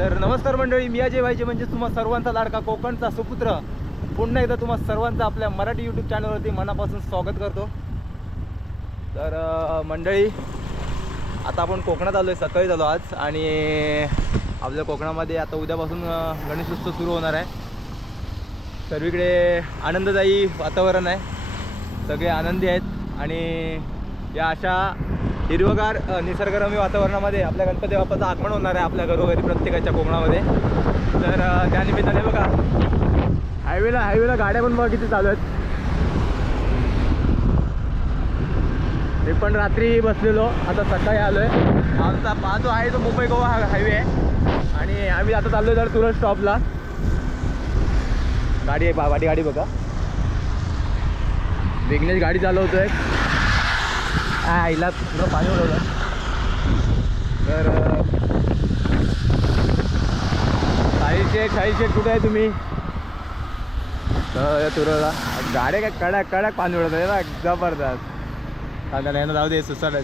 तर नमस्कार मंडळी मी अजय व्हायचे म्हणजे तुम्हा सर्वांचा लाडका कोकणचा सुपुत्र. पुन्हा एकदा तुम्हा सर्वांचा आपल्या मराठी यूट्यूब चॅनलवरती मनापासून स्वागत करतो. तर मंडळी आता आपण कोकणात आलो आहे सकाळी झालो आज आणि आपल्या कोकणामध्ये आता उद्यापासून गणेशोत्सव सुरू होणार आहे. सर्वीकडे आनंददायी वातावरण आहे. सगळे आनंदी आहेत आणि या अशा हिरवगार निसर्गरम्य वातावरणामध्ये आपल्या गणपती बाप्पाचं आगमन होणार आहे आपल्या घरोघरी प्रत्येकाच्या कोकणामध्ये. तर त्या त्यानिमित्ताने बघा हायवेला हायवेला गाड्या पण बघा किती चालू आहेत. मी पण रात्री बसलेलो आता सकाळी आलो आहे आमचा हा जो आहे तो मुंबई गोवा हा हायवे आहे. आणि आम्ही आता चाललो तर तुरंत स्टॉपला. गाडी आहे गाडी गाडी बघा. विघ्नेश गाडी चालवतोय. हा आईला तुला पाणी उडवलं. तर अं, साहिल कुठे आहे तुम्ही? तर तुरवला गाड्या काय कडक कडक पाणी उडत आहे ना जबरदस्त. आता यांना जाऊ दे सुसाट आहे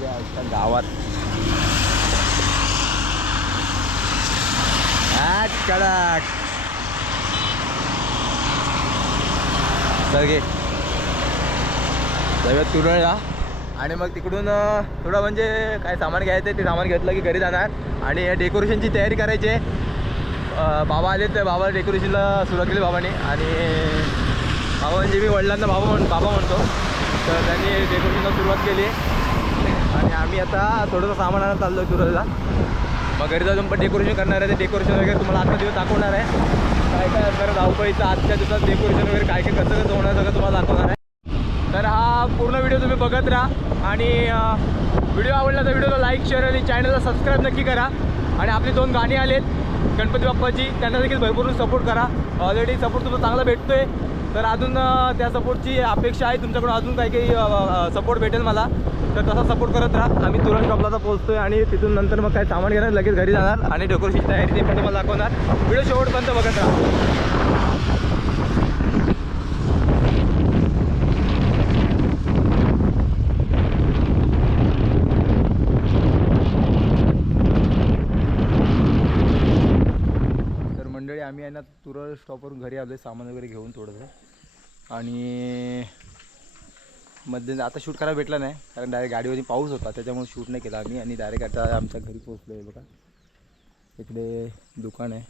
गावात. हा कडक. सर सगळं तुरळला. आणि मग तिकडून थोडं म्हणजे काय सामान घ्यायचं आहे ते सामान घेतलं की घरी जाणार. आणि डेकोरेशनची तयारी करायची आहे. बाबा आले तर बाबा डेकोरेशनला सुरुवात केली बाबाने. आणि बाबा म्हणजे मी वडिलांना बाबा म्हण बाबा म्हणतो. तर त्यांनी डेकोरेशनला सुरुवात केली. आणि आम्ही आता थोडंसं सामान आणत चाललो आहे तुरळला मग घरी जाऊन पण डेकोरेशन करणार आहे. ते डेकोरेशन वगैरे तुम्हाला आजचा दिवस दाखवणार आहे. काय काय असणार आहे? धावपळीचं आजच्या दिवसात डेकोरेशन वगैरे काय काय कसं कसं होणार सगळं तुम्हाला दाखवणार आहे तर हा पूर्ण व्हिडिओ तुम्ही बघत राहा. आणि व्हिडिओ आवडला तर व्हिडिओला लाईक शेअर आणि चॅनलला सबस्क्राईब नक्की करा. आणि आपली दोन गाणी आलेत गणपती बाप्पाची त्यांना देखील भरपूर सपोर्ट करा. ऑलरेडी सपोर्ट तुम्हाला चांगला भेटतो आहे तर अजून त्या सपोर्टची अपेक्षा आहे. तुमच्याकडून अजून काही काही सपोर्ट भेटेल मला. तर तसा सपोर्ट करत राहा. आम्ही तुरंत शॉपला पोहोचतो आहे आणि तिथून नंतर मग काय सामान घेणार लगेच घरी जाणार आणि डेकोरेशनची तयारी ते पण तुम्हाला दाखवणार. व्हिडिओ शेवटपर्यंत बघत राहा तर महिन्यात तुरळ स्टॉपवरून घरी आलो आहे सामान वगैरे घेऊन थोडंसं. आणि मध्ये आता शूट करायला भेटला नाही कारण डायरेक्ट गाडीवरती पाऊस होता त्याच्यामुळे शूट नाही केला आम्ही. आणि डायरेक्ट आता आमच्या घरी पोचलो आहे बघा. इकडे दुकान आहे.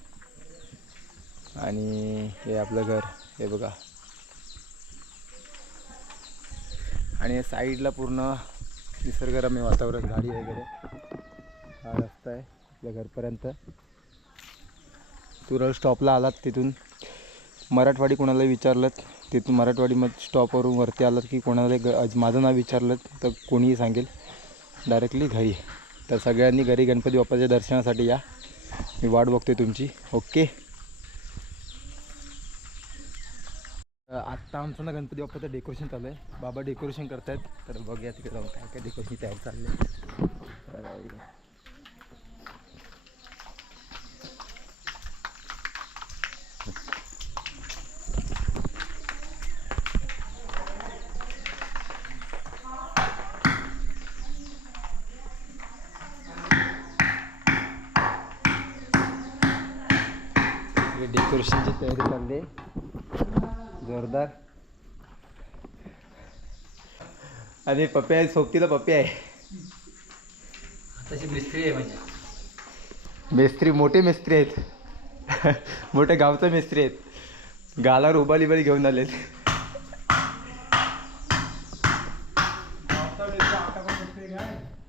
आणि हे आपलं घर हे बघा. आणि साईडला पूर्ण निसर्गरम्य वातावरण गाडी वगैरे. हा रस्ता आहे आपल्या घरपर्यंत. तुरळ स्टॉपला आलात तिथून. मराठवाडी कोणाला विचारलं तिथून मराठवाडी मग स्टॉपवरून वरती आलात की कोणाला ग आज माझं नाव विचारलं तर कोणीही सांगेल. डायरेक्टली घरी. तर सगळ्यांनी घरी गणपती बाप्पाच्या दर्शनासाठी या. मी वाट बघतोय तुमची. ओके आत्ता आमचं ना गणपती बाप्पाचं डेकोरेशन चालू आहे. बाबा डेकोरेशन करतायत. तर बघूया तिकडे जाऊन काय काय डेकोरेशन तयार चाललं आहे इकडे डेकोरेशनची तयारी चालली आहे. जोरदार. आणि पप्पी आहे सोबतीला पप्पी आहे. तशी मिस्त्री आहे म्हणजे. मिस्त्री मोठे मिस्त्री आहेत. मोठे गावचे मिस्त्री आहेत. गालावर उबाली बाली घेऊन आलेत?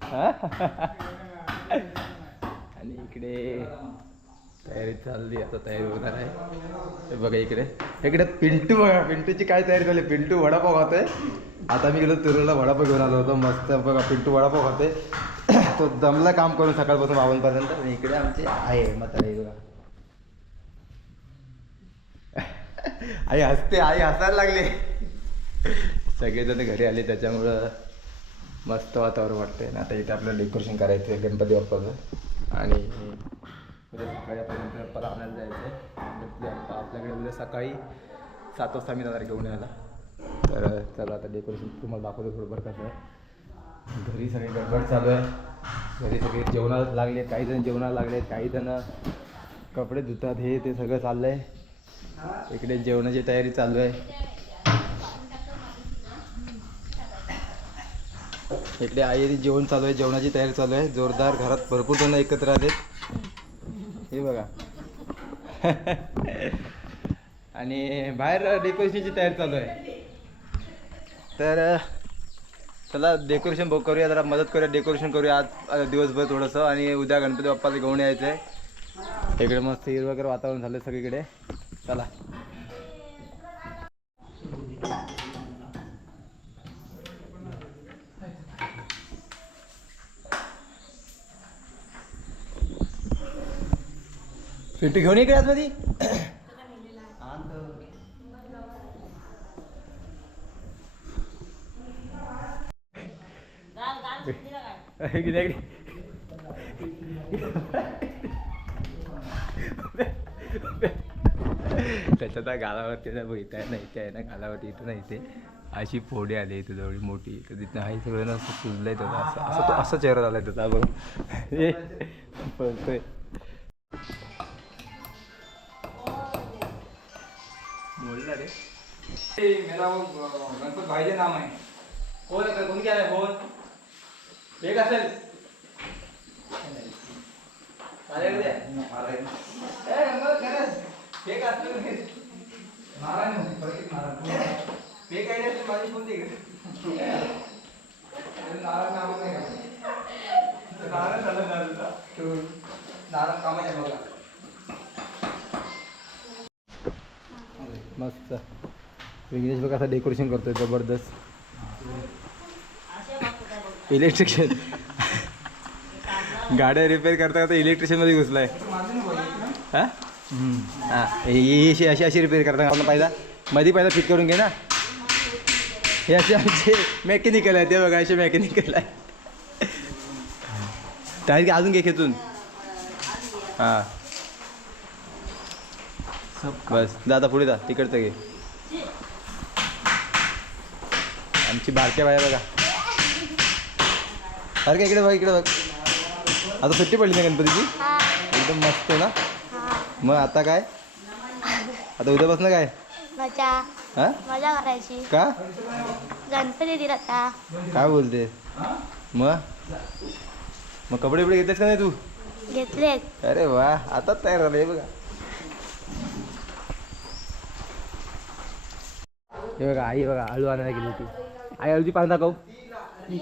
आणि इकडे तयारी चालली आता तयारी होणार आहे. हे बघा इकडे. इकडे पिंटू बघा. पिंटूची काय तयारी झाली पिंटू वडापाव खातोय. आता मी गेलो तुरुला वडापाव घेऊन आलो होतो. मस्त बघा पिंटू वडापाव खातोय. तो दमला काम करून सकाळपासून बावनपर्यंत आणि इकडे आमचे आहे म्हातारे बघा. आई हसते आई हसायला लागले. सगळेजण घरी आले त्याच्यामुळं मस्त वातावरण वाटतंय. ना आता इथे आपलं डेकोरेशन करायचं आहे गणपती बाप्पाचं. आणि उद्या सकाळी आपण परत आणायला जायचं आहे आपल्याकडे उद्या सकाळी सात वाजता मी जाणार घेऊन यायला. तर चला आता डेकोरेशन तुम्हाला दाखवतो बरोबर कसं आहे. घरी सगळी गडबड चालू आहे. घरी सगळे जेवणाला लागले काही जण जेवणाला लागले काही जण कपडे धुतात हे ते सगळं चाललं आहे इकडे जेवणाची तयारी चालू आहे. इकडे आई जेवण चालू आहे जेवणाची तयारी चालू आहे. जोरदार घरात भरपूर जण एकत्र आलेत. हे बघा. आणि बाहेर डेकोरेशनची तयारी चालू आहे. तर चला डेकोरेशन बघ करूया जरा मदत करूया डेकोरेशन करूया आज आज दिवसभर थोडंसं. आणि उद्या गणपती बाप्पाला घेऊन यायचं आहे इकडे मस्त हिरवं वगैरे वातावरण झालं सगळीकडे. चला. पिंटू घेऊन इकडे आतमध्ये. इकडे त्याच्या त्या गालावरती इथं आहे ना इथे आहे ना गालावरती इथं नाही इथे अशी फोडी आली इथं जवळ मोठी. तर तिथं हा सगळं ना असं सुजलंय त्याचा असं असं तो असा चेहरा झालाय त्याचा बघ. हे पळतोय. बोलला रे मेरा वो गणपत भाईचे नाम आहे कोण आहे कोण क्या आहे फोन एक असेल माझी फोन. अरे नारायण नाव नाही? नारायण झालं नारायण कामाच्या बघा मस्त. विघ्नेश बघा असं डेकोरेशन करतोय जबरदस्त. इलेक्ट्रिशियन गाड्या रिपेअर करता करता इलेक्ट्रिशियनमध्ये घुसलाय. हा? हा. ही- अशी अशी अशी रिपेअर करता आपण पाहिजे मध्ये पहिला फिट करून घे ना. हे असे आमचे मेकॅनिकल आहे ते बघा असे मेकॅनिकल आहे त्यात अजून घे खेचून. हां. बस आता पुढे जा तिकडचं घे. आमची बारक्या बाया बघा. सारखं इकडे बघ इकडे बघ. आता सुट्टी पडली ना गणपतीची? एकदम मस्त ना? मग आता काय? आता उद्यापासून काय? मजा. हा? मजा करायची. का? गणपती दिला का काय बोलते? मग? मग कपडे बिपडे घेतेस का नाही तू? घेतलेत. अरे वा आताच तयार झालं हे बघा. हे बघा आई बघा आळू आणायला गेली होती. आई आळूची पान दाखव.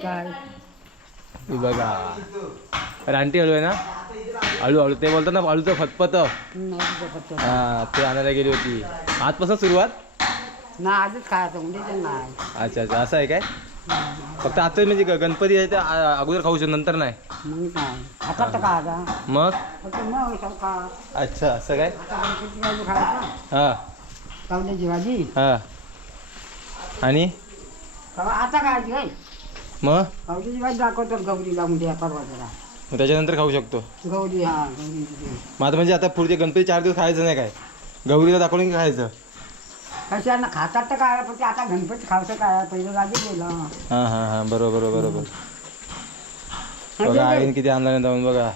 काय? हे बघा. रानटी आळू आहे ना? आळू आळू ते बोलतात ना आळूचं फतफत हा ते आणायला गेली होती. आजपासून सुरुवात? ना आजच खायचं म्हणजे नाही अच्छा अच्छा. असं आहे काय? फक्त आता म्हणजे ग- गणपती आहे ते आ- अगोदर खाऊ शकतो नंतर नाही. मग काय? आता तर काय आता. मग? फक्त मग सवका अच्छा असं काय? आता गणपती बाजू खायचा? हां. कावल्याची भाजी? हां. आणि? आता काय मग? कावल्याची भाजी दाखवतात गौरीला म्हणजे परवा जरा. मग त्याच्यानंतर खाऊ शकतो. गौरी हा गौरी मग आता म्हणजे आता पुढचे गणपती चार दिवस खायचं नाही काय? गौरीला दाखवून की खायचं? कशाला खातात तर काय? पण ते आता गणपती खावचं काय? पहिलं गेलं. हां हां हां बरोबर बरोबर बघा आईने किती आणलं जाऊन बघा.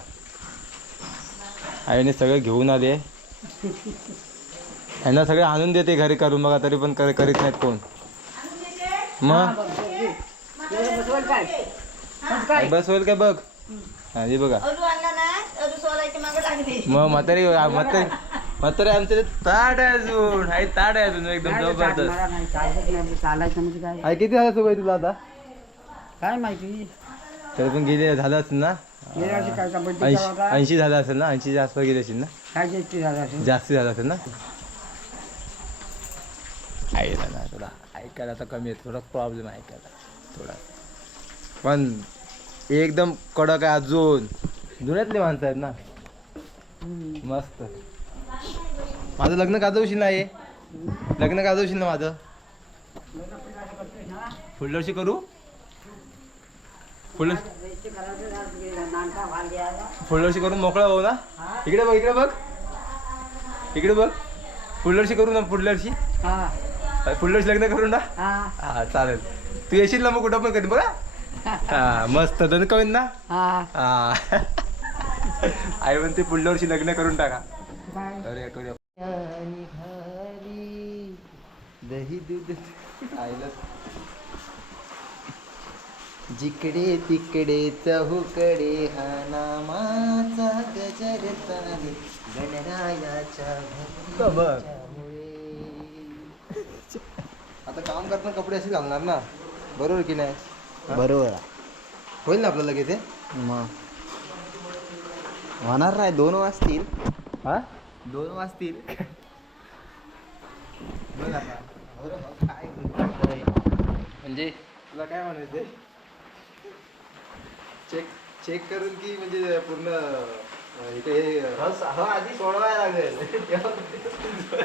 आईने सगळं घेऊन आले. यांना सगळे आणून देते घरी करून बघा तरी पण कर- करीत नाहीत कोण. मग? बसवल काय? बघ? हा हे बघा. अरू आणला ना अरू सोलायची मागं म्हातारी म्हातारी म्हातारी आमचे ताट आहे अजून. आई ताट आहे अजून एकदम जबरदस्त. चालायचं म्हणजे काय? आई किती झालं सुबह तुला आता? काय माहिती? तरी पण गेले झालं असेल ना? गेल्या वर्षी काय का बड्डे ऐंशी होता? ऐंशी झालं असेल ना? ऐंशीच्या आसपास गेले असेल ना? काय जेष्ठी झाला असेल? जास्ती झालं असेल ना? ना थोडा ऐकायला तर कमी आहे थोडा प्रॉब्लेम आहे ऐकायला थोडा. पण एकदम कडक आहे अजून. जुन्यातले माणसं आहेत ना. मस्त. माझं लग्न गाजवशील ना हे लग्न गाजवशील ना माझं. पुढल्या वर्षी करू? पुढल्या पुढल्या वर्षी करून मोकळा भाऊ ना? इकडे बघ इकडे बघ. इकडे बघ. पुढल्या वर्षी करू ना पुढल्या वर्षी लग्न करू ना? हा. हा चालेल. तू येशील ना मग कुठं पण कधी बघा. हा मस्त. धन कवीन ना? हा. हा. आई म्हणते पुढल्या वर्षी लग्न करून टाका. दही दूध. आईला. जिकडे तिकडे चहूकडे हा नामाचा गजर चाले. गणरायाच्या भक्तीच्यामुळे. आता काम करताना कपडे असे घालणार ना. बरोबर की नाही? बरोबर. होईल ना आपल्याला लगेच हे? मग. होणार नाही दोन वाजतील. हा? दोन वाजतील. बघ आता. बरोबर, काय करतोय? म्हणजे? तुला काय म्हणायचंय चेक चेक करून की म्हणजे पूर्ण अं, इथे हे, अं, आधी सोडवायला लागेल.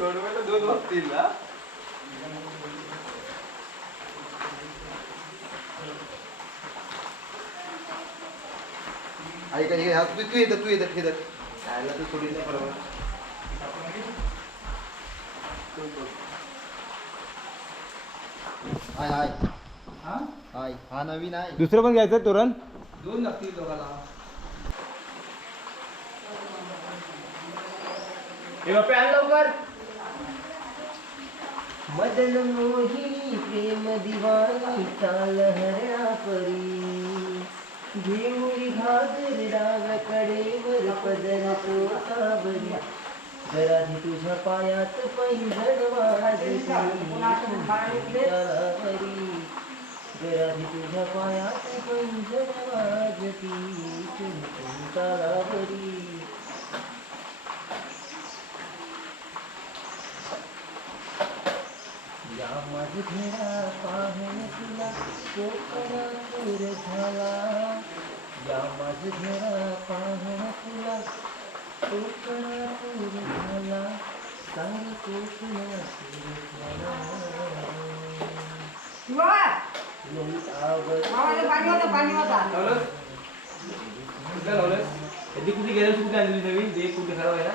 सोडवायला दोन वाजतील ना ऐका हा, तू तू येतं तू येतं हे. खायला तू सोडील नाही बरोबर हाय हाय. हाय हा नवीन आहे. दुसरं पण घ्यायचं तोरण? दोन लागतील दोघाला. हे बापे आण लवकर. मदन मोहिनी प्रेम दीवानी ताल हरणा परी घेमुरी घागर राग कडेवर पदर तो सावरी। जरा तुझा तुझ्या पायात तो पैंजणवाजरी जरा जी पायात तो घेरा पाहून तुला कोकणापूर झाला। या माझ घेरा पाहून तुला झाला। सारी कोकणापूर झाला। पाणी होतं पाणी होतं. कुठे गेल्या कुठे आणली नवीन? ते कुठे खराब आहे ना?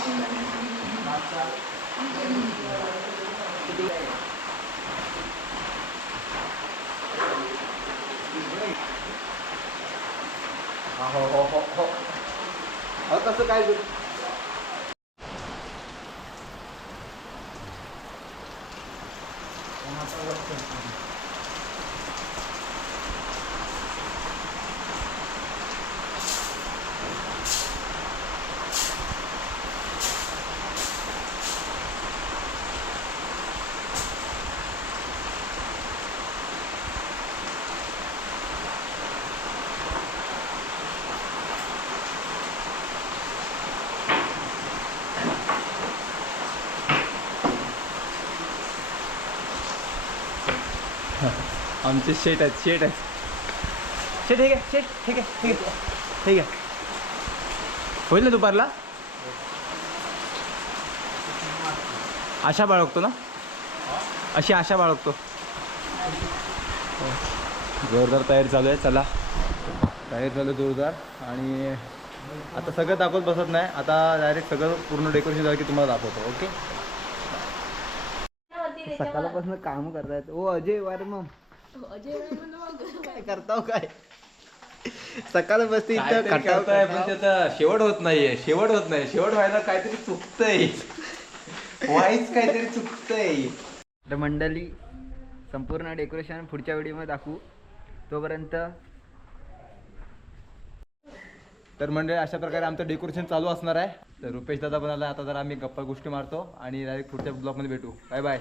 あほほほほアウトスカイブおたせ आमचे शेट आहेत शेट आहेत. शेट ठीक आहे शेट ठीक आहे ठीक आहे ठीक आहे होईल ना दुपारला? आशा बाळगतो ना? अशी आशा बाळगतो. जोरदार तयारी चालू आहे चला. तयारी चालू आहे जोरदार. आणि आता सगळं दाखवत बसत नाही. आता डायरेक्ट सगळं पूर्ण डेकोरेशन झालं की तुम्हाला दाखवतो ओके सकाळपासून काम करतायत. ओ अजय वर्म काय करताव काय? सकाळ बसते इथं काहीतरी खटाव करताय, पण खटाव. त्याचा शेवट होत नाहीये शेवट होत नाही. शेवट व्हायला काहीतरी चुकतंय. वाईच काहीतरी चुकतंय. तर मंडळी संपूर्ण डेकोरेशन पुढच्या व्हिडिओमध्ये दाखवू. तोपर्यंत तर म्हणजे अशा प्रकारे आमचं डेकोरेशन चालू असणार आहे. तर रुपेश दादा पण आला. आता जर आम्ही गप्पा गोष्टी मारतो आणि डायरेक्ट पुढच्या ब्लॉगमध्ये भेटू. Bye bye